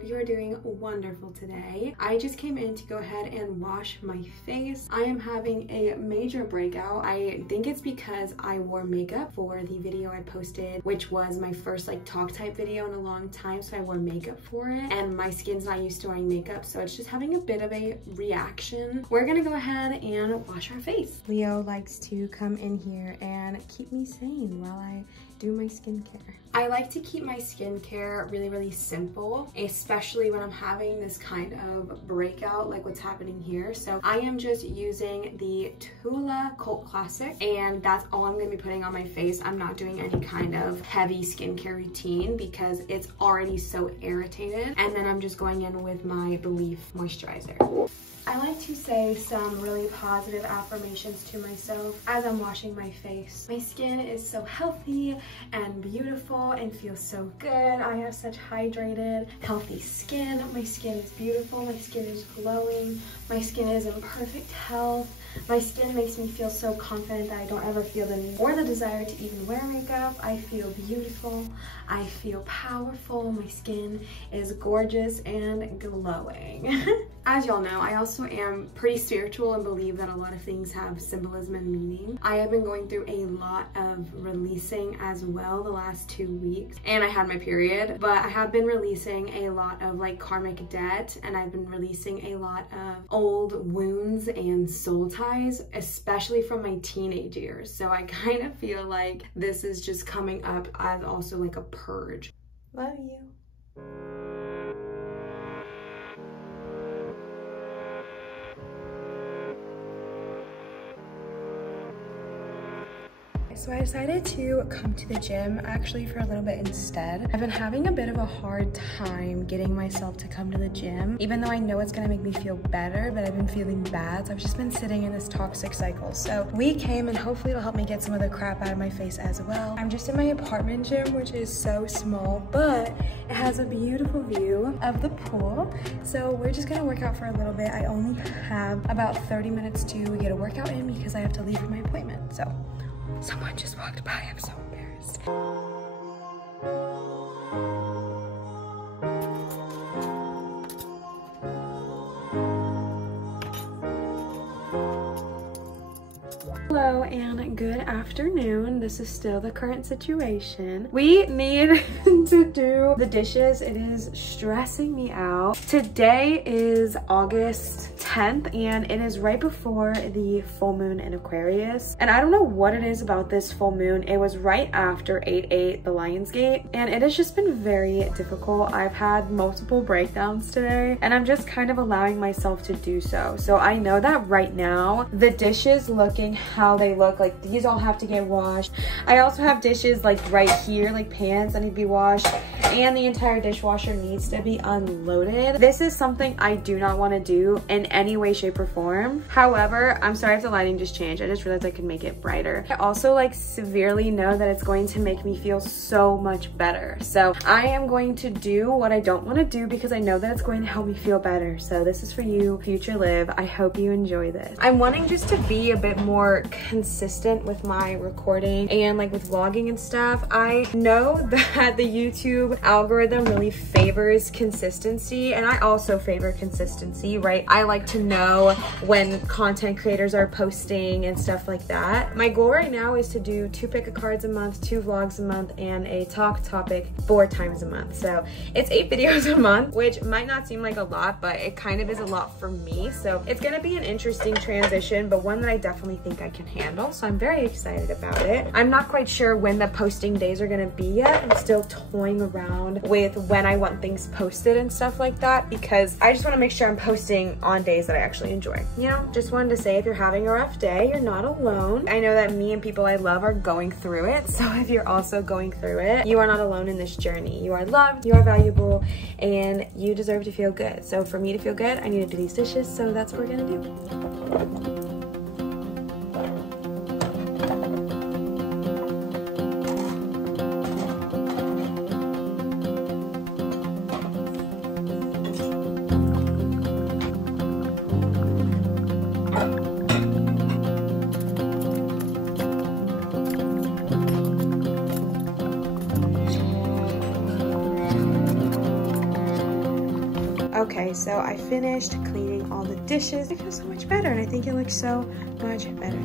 hope you are doing wonderful today. I just came in to go ahead and wash my face. I am having a major breakout. I think it's because I wore makeup for the video I posted, which was my first like talk type video in a long time, so I wore makeup for it, and my skin's not used to wearing makeup, so it's just having a bit of a reaction. We're gonna go ahead and wash our face. Leo likes to come in here and keep me sane while I do my skincare. I like to keep my skincare really simple, especially when I'm having this kind of breakout like what's happening here. So I am just using the Tula Cult Classic, and that's all I'm gonna be putting on my face. I'm not doing any kind of heavy skincare routine because it's already so irritated. And then I'm just going in with my Belief moisturizer. I like to say some really positive affirmations to myself as I'm washing my face. My skin is so healthy and beautiful and feels so good. I have such hydrated, healthy skin. My skin is beautiful. My skin is glowing. My skin is in perfect health. My skin makes me feel so confident that I don't ever feel the need or the desire to even wear makeup. I feel beautiful. I feel powerful. My skin is gorgeous and glowing. As y'all know, I also am pretty spiritual and believe that a lot of things have symbolism and meaning. I have been going through a lot of releasing as well the last 2 weeks, and I had my period, but I have been releasing a lot of like karmic debt, and I've been releasing a lot of old wounds and soul ties, especially from my teenage years. So I kind of feel like this is just coming up as also like a purge. Love you. So I decided to come to the gym actually for a little bit instead. I've been having a bit of a hard time getting myself to come to the gym, even though I know it's gonna make me feel better, but I've been feeling bad. So I've just been sitting in this toxic cycle. So we came, and hopefully it'll help me get some of the crap out of my face as well. I'm just in my apartment gym, which is so small, but it has a beautiful view of the pool. So we're just gonna work out for a little bit. I only have about 30 minutes to get a workout in because I have to leave for my appointment. So someone just walked by. I'm so embarrassed. Hello and good afternoon. This is still the current situation. We need to do the dishes. It is stressing me out. Today is August 10th and it is right before the full moon in Aquarius. And I don't know what it is about this full moon. It was right after 8/8, the Lion's Gate, and it has just been very difficult. I've had multiple breakdowns today and I'm just kind of allowing myself to do so. So I know that right now the dishes looking how they look, like these all have to get washed. I also have dishes like right here, like pans that need to be washed, and the entire dishwasher needs to be unloaded. This is something I do not want to do in any way, shape, or form. However, I'm sorry if the lighting just changed. I just realized I could make it brighter. I also like severely know that it's going to make me feel so much better. So I am going to do what I don't want to do because I know that it's going to help me feel better. So this is for you, future Liv. I hope you enjoy this. I'm wanting just to be a bit more consistent with my recording and like with vlogging and stuff. I know that the YouTube algorithm really favors consistency, and I also favor consistency, right? I like to know when content creators are posting and stuff like that. My goal right now is to do 2 pick a cards a month, 2 vlogs a month, and a talk topic 4 times a month. So it's 8 videos a month, which might not seem like a lot, but it kind of is a lot for me. So it's gonna be an interesting transition, but one that I definitely think I can handle. So I'm very excited about it. I'm not quite sure when the posting days are gonna be yet. I'm still toying around with when I want things posted and stuff like that, because I just want to make sure I'm posting on days that I actually enjoy. You know, just wanted to say, if you're having a rough day, you're not alone. I know that me and people I love are going through it. So if you're also going through it, you are not alone in this journey. You are loved, you are valuable, and you deserve to feel good. So for me to feel good, I need to do these dishes. So that's what we're gonna do. Okay, so I finished cleaning all the dishes. I feel so much better, and I think it looks so much better.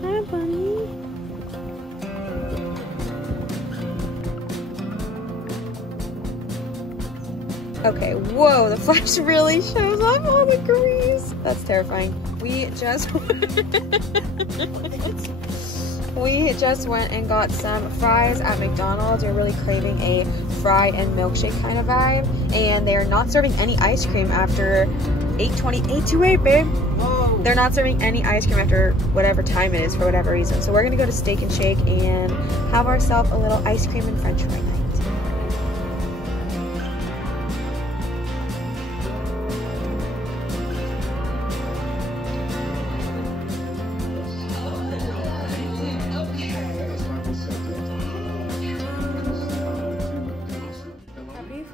Hi, bunny. Okay, whoa, the flash really shows off all the grease. That's terrifying. We just went and got some fries at McDonald's. We're really craving a fry and milkshake kind of vibe. And they're not serving any ice cream after 8:28, babe. Whoa. They're not serving any ice cream after whatever time it is for whatever reason. So we're gonna go to Steak and Shake and have ourselves a little ice cream and french fry night.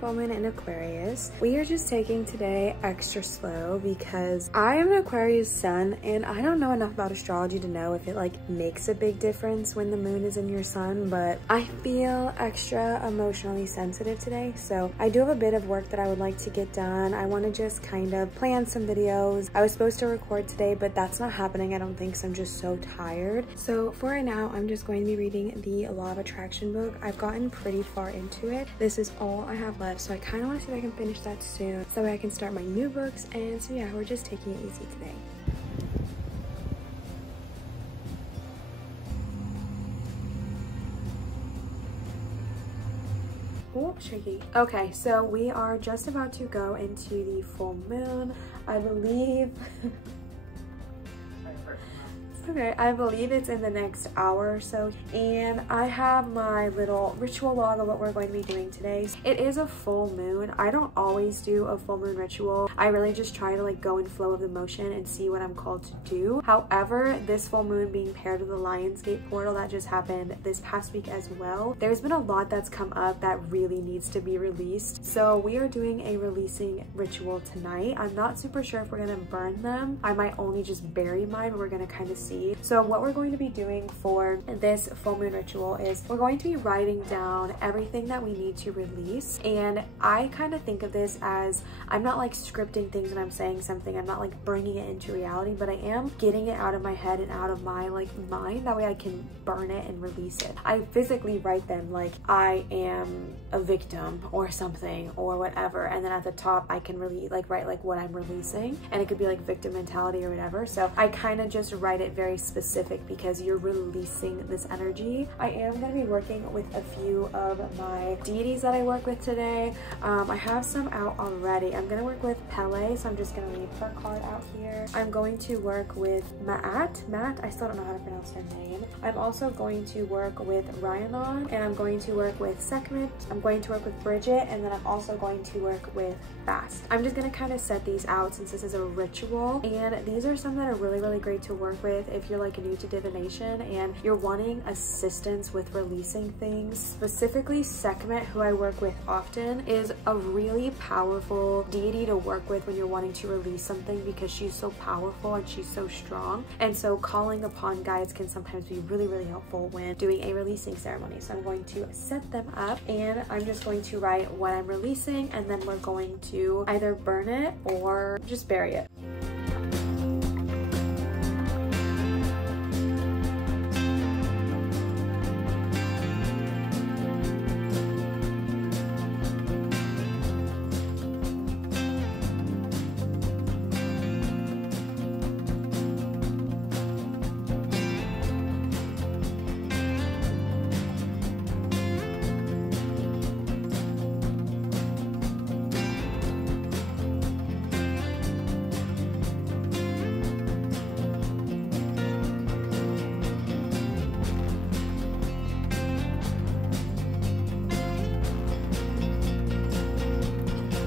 Full moon in Aquarius. We are just taking today extra slow because I am an Aquarius sun and I don't know enough about astrology to know if it like makes a big difference when the moon is in your sun, but I feel extra emotionally sensitive today. So I do have a bit of work that I would like to get done. I want to just kind of plan some videos. I was supposed to record today, but that's not happening, I don't think, so I'm just so tired. So for right now, I'm just going to be reading the Law of Attraction book. I've gotten pretty far into it. This is all I have left. So I kind of want to see if I can finish that soon so that way I can start my new books. And so yeah, we're just taking it easy today. Oh, shaky. Okay, so we are just about to go into the full moon, I believe. Okay, I believe it's in the next hour or so, and I have my little ritual log of what we're going to be doing today. It is a full moon. I don't always do a full moon ritual. I really just try to like go in flow of the motion and see what I'm called to do. However, this full moon being paired with the Lionsgate portal that just happened this past week as well, there's been a lot that's come up that really needs to be released. So we are doing a releasing ritual tonight. I'm not super sure if we're gonna burn them. I might only just bury mine, but we're gonna kind of see. So what we're going to be doing for this full moon ritual is we're going to be writing down everything that we need to release. And I kind of think of this as, I'm not like scripting things when I'm saying something, I'm not like bringing it into reality, but I am getting it out of my head and out of my like mind. That way I can burn it and release it. I physically write them like I am a victim or something or whatever, and then at the top I can really like write like what I'm releasing, and it could be like victim mentality or whatever. So I kind of just write it very specific because you're releasing this energy. I am going to be working with a few of my deities that I work with today. I have some out already. I'm going to work with Pele, so I'm just going to leave her card out here. I'm going to work with Maat, I still don't know how to pronounce her name. I'm also going to work with Ryanon, and I'm going to work with Sekhmet. I'm going to work with Bridget, and then I'm also going to work with Fast. I'm just going to kind of set these out since this is a ritual, and these are some that are really, really great to work with if you're like new to divination and you're wanting assistance with releasing things. Specifically, Sekhmet, who I work with often, is a really powerful deity to work with when you're wanting to release something because she's so powerful and she's so strong. And so calling upon guides can sometimes be really, really helpful when doing a releasing ceremony. So I'm going to set them up and I'm just going to write what I'm releasing, and then we're going to either burn it or just bury it.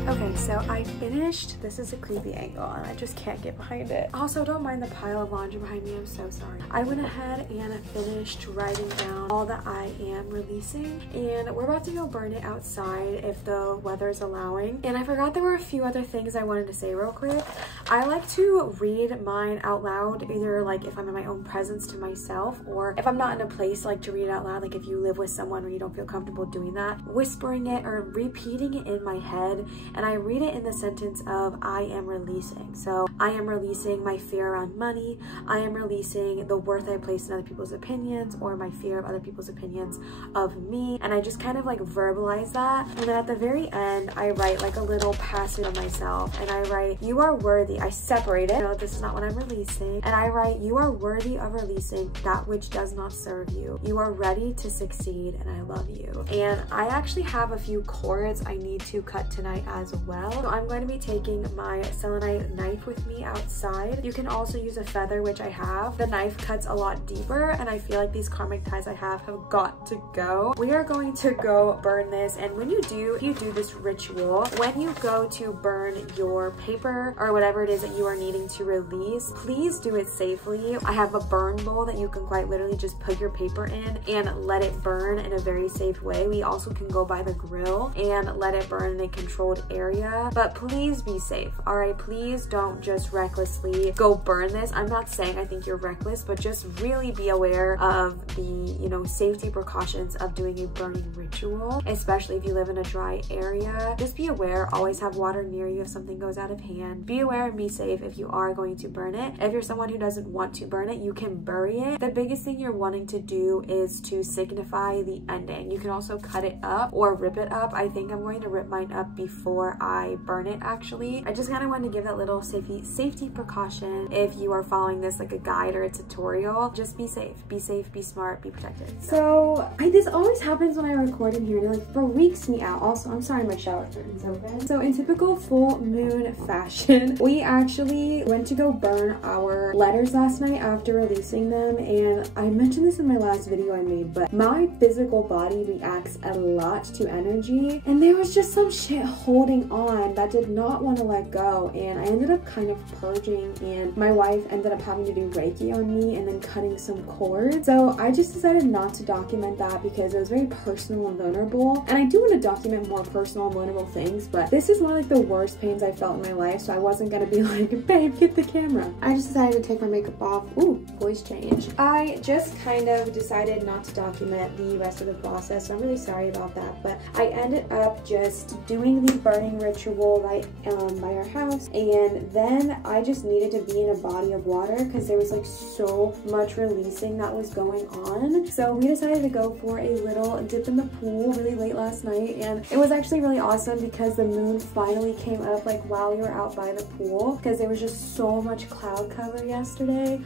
Okay, so I finished. This is a creepy angle and I just can't get behind it. Also, don't mind the pile of laundry behind me, I'm so sorry. I went ahead and finished writing down all that I am releasing, and we're about to go burn it outside if the weather is allowing. And I forgot there were a few other things I wanted to say real quick. I like to read mine out loud, either like if I'm in my own presence to myself, or if I'm not in a place like to read it out loud, like if you live with someone where you don't feel comfortable doing that, whispering it or repeating it in my head. And I read it in the sentence of I am releasing. So I am releasing my fear around money. I am releasing the worth I place in other people's opinions, or my fear of other people's opinions of me. And I just kind of like verbalize that. And then at the very end, I write like a little passage of myself, and I write, you are worthy. I separate it. No, this is not what I'm releasing. And I write, you are worthy of releasing that which does not serve you. You are ready to succeed, and I love you. And I actually have a few cords I need to cut tonight as well. So I'm going to be taking my selenite knife with me outside. You can also use a feather, which I have. The knife cuts a lot deeper, and I feel like these karmic ties I have got to go. We are going to go burn this, and when you do this ritual, when you go to burn your paper or whatever it is that you are needing to release, please do it safely. I have a burn bowl that you can quite literally just put your paper in and let it burn in a very safe way. We also can go by the grill and let it burn in a controlled area, but please be safe. All right, please don't just recklessly go burn this. I'm not saying I think you're reckless, but just really be aware of the, you know, safety precautions of doing a burning ritual, especially if you live in a dry area. Just be aware, always have water near you if something goes out of hand. Be aware and be safe if you are going to burn it. If you're someone who doesn't want to burn it, you can bury it. The biggest thing you're wanting to do is to signify the ending. You can also cut it up or rip it up. I think I'm going to rip mine up before I burn it, actually. I just kind of wanted to give that little safety precaution. If you are following this like a guide or a tutorial, just be safe, be smart, be protected. So this always happens when I record in here, and it like freaks me out. Also, I'm sorry, my shower curtain's open. So in typical full moon fashion, we actually went to go burn our letters last night after releasing them. And I mentioned this in my last video I made, but my physical body reacts a lot to energy, and there was just some shit holding on that did not want to let go. And I ended up kind of purging, and my wife ended up having to do Reiki on me and then cutting some cords. So I just decided not to document that because it was very personal and vulnerable. And I do want to document more personal and vulnerable things, but this is one of like the worst pains I felt in my life, so I wasn't gonna be like, babe, get the camera. I just decided to take my makeup off. Ooh, voice change. I just kind of decided not to document the rest of the process, so I'm really sorry about that, but I ended up just doing the burning ritual right by our house, and then I just needed to be in a body of water because there was like so much releasing that was going on. So we decided to go for a little dip in the pool really late last night, and it was actually really awesome because the moon finally came up like while we were out by the pool, because there was just so much cloud cover yesterday.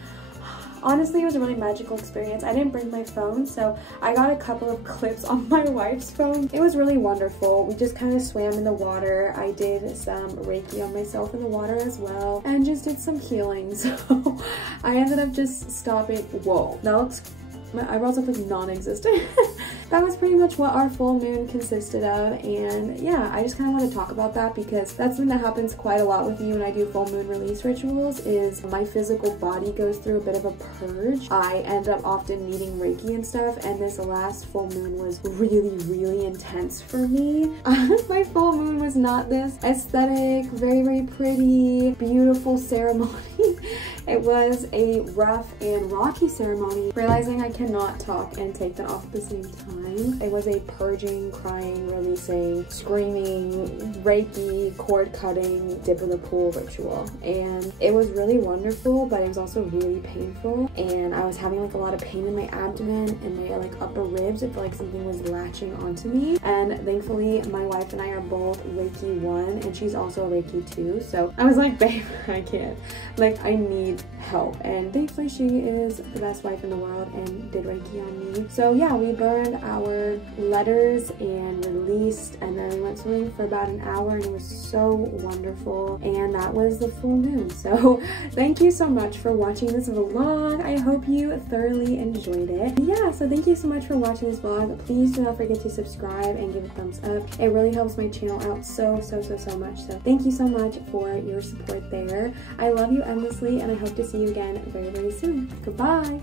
Honestly, it was a really magical experience. I didn't bring my phone, so I got a couple of clips on my wife's phone. It was really wonderful. We just kind of swam in the water. I did some Reiki on myself in the water as well, and just did some healing. So I ended up just stopping. Whoa, that looks, my eyebrows look like non-existent. That was pretty much what our full moon consisted of, and yeah, I just kind of want to talk about that because that's something that happens quite a lot with me when I do full moon release rituals. Is my physical body goes through a bit of a purge. I end up often needing Reiki and stuff, and this last full moon was really intense for me. My full moon was not this aesthetic, very pretty, beautiful ceremony. It was a rough and rocky ceremony, realizing I cannot talk and take that off at the same time. It was a purging, crying, releasing, screaming, Reiki, cord cutting, dip in the pool ritual. And it was really wonderful, but it was also really painful. And I was having like a lot of pain in my abdomen and my like upper ribs. It felt like something was latching onto me. And thankfully, my wife and I are both Reiki 1, and she's also a Reiki 2. So I was like, babe, I can't. Like, I need help. And thankfully, she is the best wife in the world and did Reiki on me. So yeah, we burned our letters and released, and then we went swimming for about an hour, and it was so wonderful. And that was the full moon. So thank you so much for watching this vlog. I hope you thoroughly enjoyed it. Yeah, so thank you so much for watching this vlog. Please do not forget to subscribe and give a thumbs up. It really helps my channel out so much. So thank you so much for your support there. I love you endlessly, and I hope to see you again very soon. Goodbye.